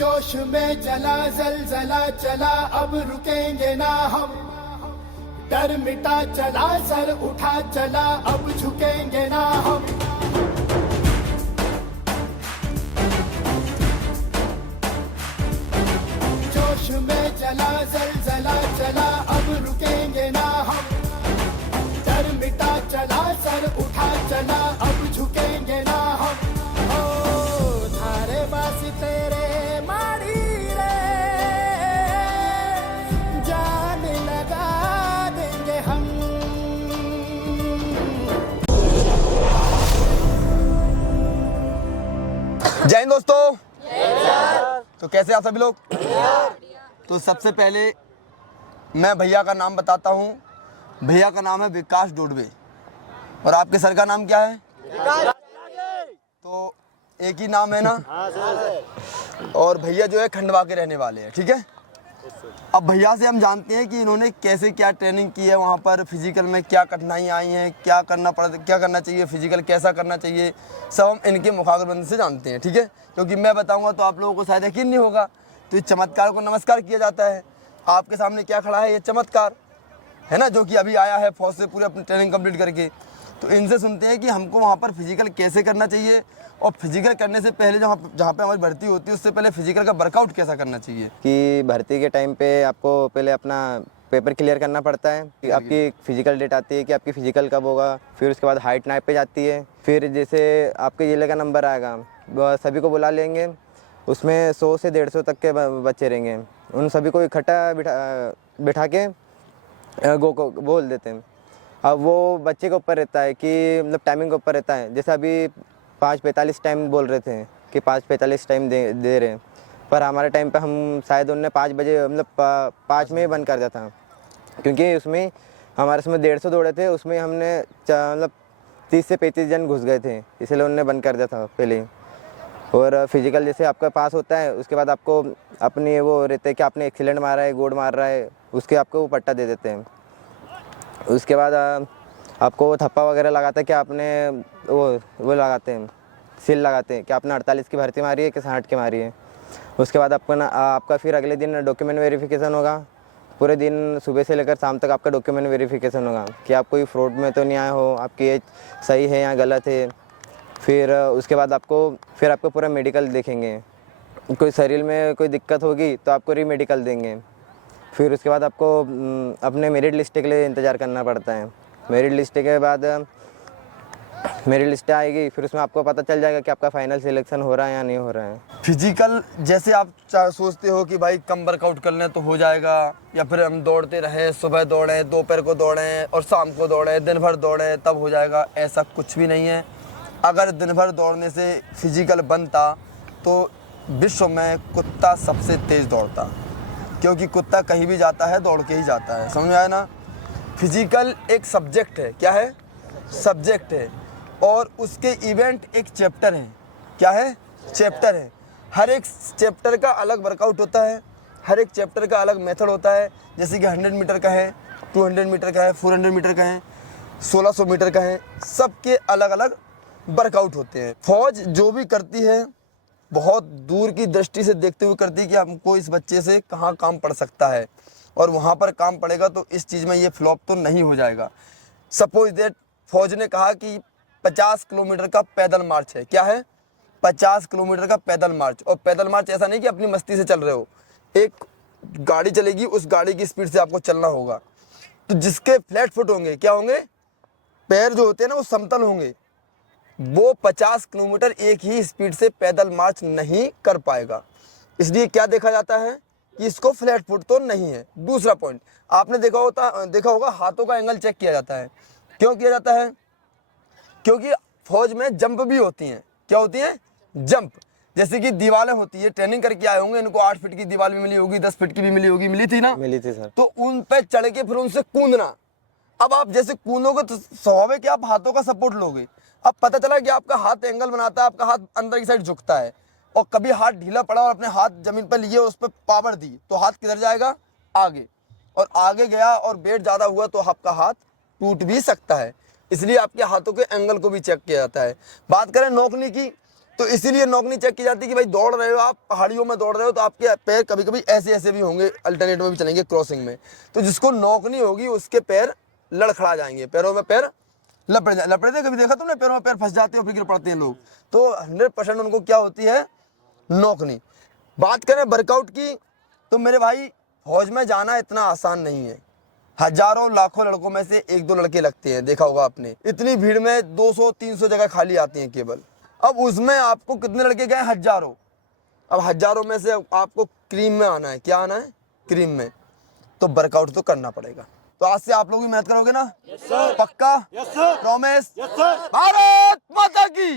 जोश में जला जलजला चला, अब रुकेंगे ना हम। डर मिटा चला, सर उठा चला, अब झुकेंगे ना हम। जोश में जला जलजला चला, अब रुकेंगे ना हम। डर मिटा चला, सर उठा चला, अब झुकेंगे ना हम। ओ धारे बासी तेरे माड़ी रे, जान लगा देंगे हम। जय हिंद दोस्तों। तो कैसे आप सभी लोग? तो सबसे पहले मैं भैया का नाम बताता हूँ। भैया का नाम है विकास डोडवे और आपके सर का नाम क्या है? तो एक ही नाम है ना? और भैया जो है खंडवा के रहने वाले हैं, ठीक है। अब भैया से हम जानते हैं कि इन्होंने कैसे क्या ट्रेनिंग की है, वहाँ पर फिजिकल में क्या कठिनाइयाँ आई हैं, क्या करना चाहिए, फिजिकल कैसा करना चाहिए, सब हम इनके मुखाग्रबंद से जानते हैं, ठीक है। क्योंकि मैं बताऊँगा तो आप लोगों को शायद यकीन नहीं होगा। तो इस चमत्कार को नमस्कार किया जाता है। आपके सामने क्या खड़ा है, ये चमत्कार है ना, जो कि अभी आया है फौज से पूरे अपनी ट्रेनिंग कंप्लीट करके। तो इनसे सुनते हैं कि हमको वहाँ पर फिजिकल कैसे करना चाहिए और फिजिकल करने से पहले जहाँ पे हमारी भर्ती होती है उससे पहले फिजिकल का वर्कआउट कैसा करना चाहिए। कि भर्ती के टाइम पे आपको पहले अपना पेपर क्लियर करना पड़ता है कि आपकी फिजिकल डेट आती है कि आपकी फिजिकल कब होगा। फिर उसके बाद हाइट नाइप पे जाती है। फिर जैसे आपके जिले का नंबर आएगा, सभी को बुला लेंगे। उसमें 100 से 150 तक के बच्चे रहेंगे। उन सभी को इकट्ठा बिठा के गो को बोल देते हैं। अब वो बच्चे के ऊपर रहता है कि मतलब टाइमिंग के ऊपर रहता है। जैसे अभी 5:45 टाइम बोल रहे थे कि 5:45 टाइम दे रहे हैं, पर हमारे टाइम पे हम शायद उनने 5 बजे मतलब 5 में ही बंद कर दिया था। क्योंकि उसमें हमारे उसमें 150 दौड़े थे, उसमें हमने मतलब 30 से 35 जन घुस गए थे, इसलिए उनने बंद कर दिया था पहले ही। और फिजिकल जैसे आपका पास होता है उसके बाद आपको अपनी वो रहते हैं कि आपने एक्सीलेंट मारा है, गोड मार रहा है, उसके आपको वो पट्टा दे देते हैं। उसके बाद आपको वो थप्पा वगैरह लगाता है कि आपने वो लगाते हैं, सील लगाते हैं कि आपने 48 की भर्ती मारी है कि 60 की मारी है। उसके बाद आपका फिर अगले दिन डॉक्यूमेंट वेरिफिकेशन होगा। पूरे दिन सुबह से लेकर शाम तक आपका डॉक्यूमेंट वेरिफिकेशन होगा कि आप कोई फ्रॉड में तो नहीं आए हो, आपकी एज सही है या गलत है। फिर उसके बाद आपको पूरा मेडिकल देखेंगे। कोई शरीर में कोई दिक्कत होगी तो आपको रीमेडिकल देंगे। फिर उसके बाद आपको अपने मेरिट लिस्ट के लिए इंतज़ार करना पड़ता है। मेरिट लिस्ट के बाद मेरिट लिस्ट आएगी, फिर उसमें आपको पता चल जाएगा कि आपका फाइनल सिलेक्शन हो रहा है या नहीं हो रहा है। फिजिकल जैसे आप सोचते हो कि भाई कम वर्कआउट कर लें तो हो जाएगा, या फिर हम दौड़ते रहे, सुबह दौड़ें, दोपहर को दौड़ें और शाम को दौड़ें, दिन भर दौड़ें तब हो जाएगा, ऐसा कुछ भी नहीं है। अगर दिन भर दौड़ने से फिजिकल बनता तो विश्व में कुत्ता सबसे तेज़ दौड़ता, क्योंकि कुत्ता कहीं भी जाता है दौड़ के ही जाता है। समझ में आया ना? फिजिकल एक सब्जेक्ट है। क्या है? सब्जेक्ट है। और उसके इवेंट एक चैप्टर है। क्या है? चैप्टर है। हर एक चैप्टर का अलग वर्कआउट होता है, हर एक चैप्टर का अलग मेथड होता है। जैसे कि 100 मीटर का है, 200 मीटर का है, 400 मीटर का है, 1600 मीटर का है। सबके अलग अलग वर्कआउट होते हैं। फौज जो भी करती है बहुत दूर की दृष्टि से देखते हुए करती है कि हमको इस बच्चे से कहाँ काम पड़ सकता है और वहाँ पर काम पड़ेगा तो इस चीज़ में ये फ्लॉप तो नहीं हो जाएगा। सपोज दैट फौज ने कहा कि 50 किलोमीटर का पैदल मार्च है। क्या है? 50 किलोमीटर का पैदल मार्च। और पैदल मार्च ऐसा नहीं कि अपनी मस्ती से चल रहे हो, एक गाड़ी चलेगी, उस गाड़ी की स्पीड से आपको चलना होगा। तो जिसके फ्लैट फुट होंगे, क्या होंगे, पैर जो होते हैं ना वो समतल होंगे, वो 50 किलोमीटर एक ही स्पीड से पैदल मार्च नहीं कर पाएगा। इसलिए क्या देखा जाता है कि इसको फ्लैट फुट तो नहीं है। दूसरा पॉइंट आपने देखा होगा, हाथों का एंगल चेक किया जाता है। क्यों किया जाता है? क्योंकि फौज में जंप भी होती हैं। क्या होती हैं? जंप। जैसे कि दीवारें होती है, ट्रेनिंग करके आए होंगे, इनको 8 फीट की दीवार भी मिली होगी, 10 फीट की भी मिली होगी। मिली थी ना? मिली थी सर। तो उन पे चढ़ के फिर उनसे कूदना। अब आप जैसे कूदोगे तो स्वाभाविक आप हाथों का सपोर्ट लोगे। अब पता चला कि आपका हाथ एंगल बनाता है, आपका हाथ अंदर की साइड झुकता है, और कभी हाथ ढीला पड़ा और अपने हाथ जमीन पर लिए, उस पर पावर दी, तो हाथ किधर जाएगा? आगे। और आगे गया और वेट ज़्यादा हुआ तो आपका हाथ टूट भी सकता है। इसलिए आपके हाथों के एंगल को भी चेक किया जाता है। बात करें नौकनी की, तो इसीलिए नॉक नहीं चेक की जाती कि भाई दौड़ रहे हो आप, पहाड़ियों में दौड़ रहे हो तो आपके पैर कभी कभी ऐसे ऐसे भी होंगे, अल्टरनेट में भी चलेंगे, क्रॉसिंग में। तो जिसको नॉक नहीं होगी उसके पैर लड़खड़ा जाएंगे, पैरों में पैर लपड़े कभी देखा तुमने, पैरों में पैर फंस जाते हैं फिर गिर पड़ते हैं लोग। तो 100% उनको क्या होती है, नॉक नहीं। बात करें वर्कआउट की, तो मेरे भाई फौज में जाना इतना आसान नहीं है। हजारों लाखों लड़कों में से 1-2 लड़के लगते हैं, देखा होगा आपने। इतनी भीड़ में 200-300 जगह खाली आती हैं केवल। अब उसमें आपको कितने लड़के गए, हजारों। अब हजारों में से आपको क्रीम में आना है, क्या आना है, क्रीम में। तो वर्कआउट तो करना पड़ेगा। तो आज से आप लोग भी मेहनत करोगे ना? पक्का? प्रॉमिस? भारत माता की।